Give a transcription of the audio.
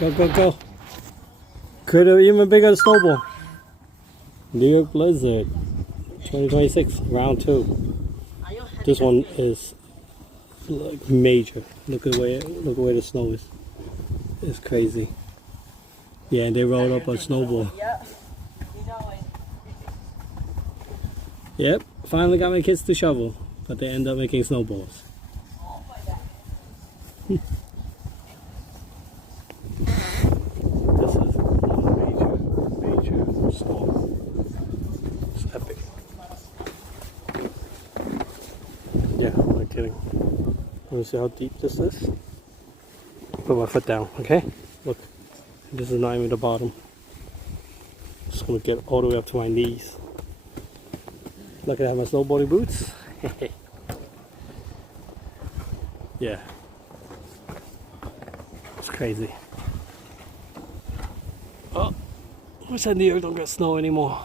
Go, go, go. Could have even bigger snowball. New York Blizzard 2026 round 2. This one is like major. Look at where the snow is. It's crazy. Yeah, and they rolled up a snowball. Yep, finally got my kids to shovel, but they end up making snowballs. This is major snow. It's epic. Yeah, I'm not kidding. Want to see how deep this is? Put my foot down, okay? Look, this is not even the bottom. Just gonna get all the way up to my knees. Lucky I have my snowboarding boots. Yeah. It's crazy. Oh, wish I New York don't get snow anymore.